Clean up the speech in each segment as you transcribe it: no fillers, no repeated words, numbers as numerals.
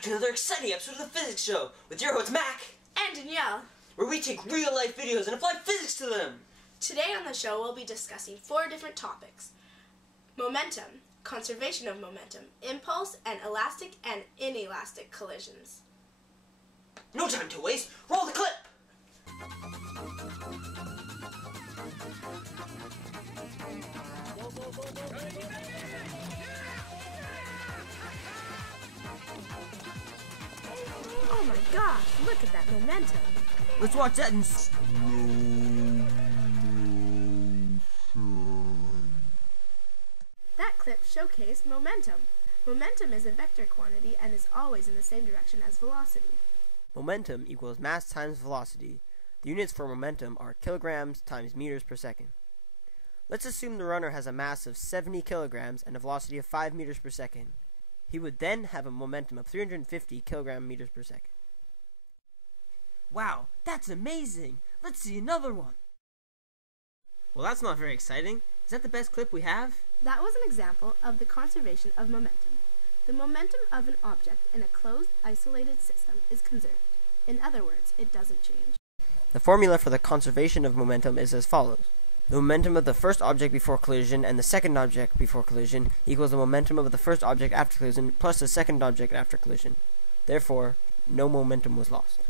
back to another exciting episode of the Physics Show with your host Mac and Danielle, where we take real-life videos and apply physics to them. Today on the show we'll be discussing 4 different topics: momentum, conservation of momentum, impulse, and elastic and inelastic collisions. No time to waste, roll the clip! Oh my gosh, look at that momentum. Let's watch that in That clip showcased momentum. Momentum is a vector quantity and is always in the same direction as velocity. Momentum equals mass times velocity. The units for momentum are kilograms times meters per second. Let's assume the runner has a mass of 70 kilograms and a velocity of 5 meters per second. He would then have a momentum of 350 kilogram meters per second. Wow, that's amazing! Let's see another one! Well, that's not very exciting. Is that the best clip we have? That was an example of the conservation of momentum. The momentum of an object in a closed, isolated system is conserved. In other words, it doesn't change. The formula for the conservation of momentum is as follows. The momentum of the first object before collision and the second object before collision equals the momentum of the first object after collision plus the second object after collision. Therefore, no momentum was lost.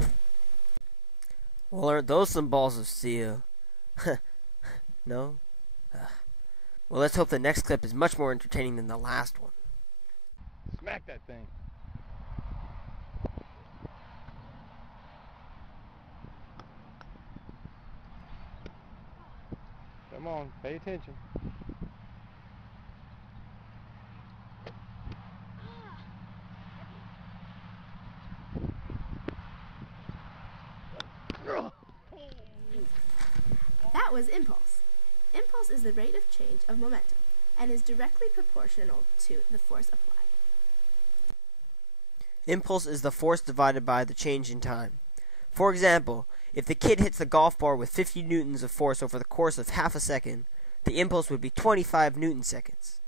Well, aren't those some balls of steel? No? Well, let's hope the next clip is much more entertaining than the last one. Smack that thing. Come on, pay attention. That was impulse. Impulse is the rate of change of momentum and is directly proportional to the force applied. Impulse is the force divided by the change in time. For example, if the kid hits the golf ball with 50 newtons of force over the course of half a second, the impulse would be 25 newton seconds.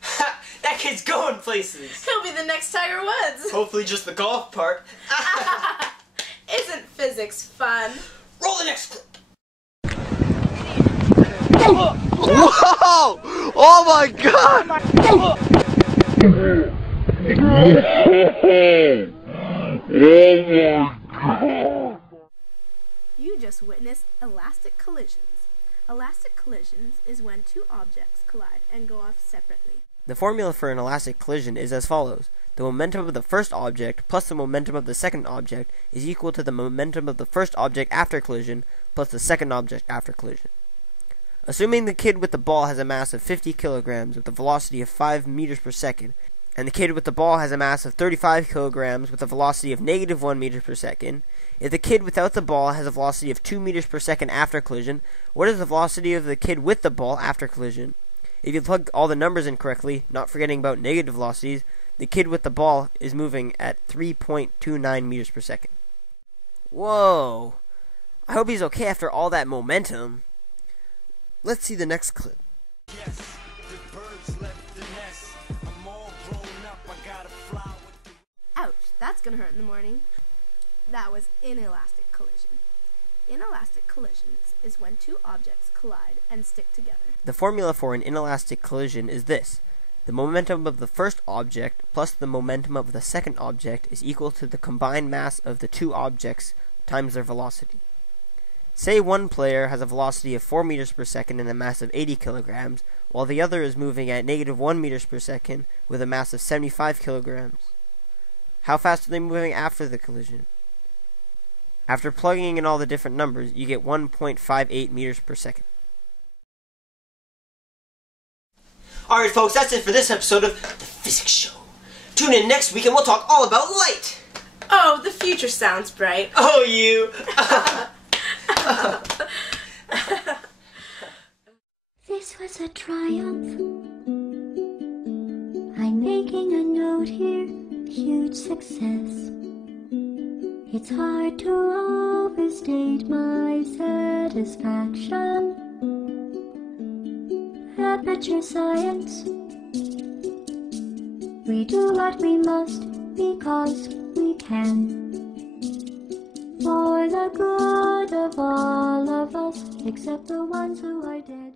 Ha! That kid's going places! He'll be the next Tiger Woods! Hopefully just the golf part. Isn't physics fun? Roll the next clip! Whoa! Oh my god! You just witnessed elastic collisions. Elastic collisions is when 2 objects collide and go off separately. The formula for an elastic collision is as follows. The momentum of the first object plus the momentum of the second object is equal to the momentum of the first object after collision plus the second object after collision. Assuming the kid with the ball has a mass of 50 kilograms with a velocity of 5 meters per second, and the kid with the ball has a mass of 35 kilograms with a velocity of negative 1 meter per second, if the kid without the ball has a velocity of 2 meters per second after collision, what is the velocity of the kid with the ball after collision? If you plug all the numbers in correctly, not forgetting about negative velocities, the kid with the ball is moving at 3.29 meters per second. Whoa! I hope he's okay after all that momentum. Let's see the next clip. Yes, the birds left the nest. I'm all grown up, I gotta fly with the... Ouch, that's gonna hurt in the morning. That was inelastic collision. Inelastic collisions is when 2 objects collide and stick together. The formula for an inelastic collision is this. The momentum of the first object plus the momentum of the second object is equal to the combined mass of the 2 objects times their velocity. Say one player has a velocity of 4 meters per second and a mass of 80 kilograms, while the other is moving at negative 1 meters per second with a mass of 75 kilograms. How fast are they moving after the collision? After plugging in all the different numbers, you get 1.58 meters per second. Alright folks, that's it for this episode of The Physics Show. Tune in next week and we'll talk all about light! Oh, the future sounds bright. Oh, you! This was a triumph. I'm making a note here, huge success. It's hard to overstate my satisfaction. Aperture science. We do what we must because we can. For the good of all of us, except the ones who are dead.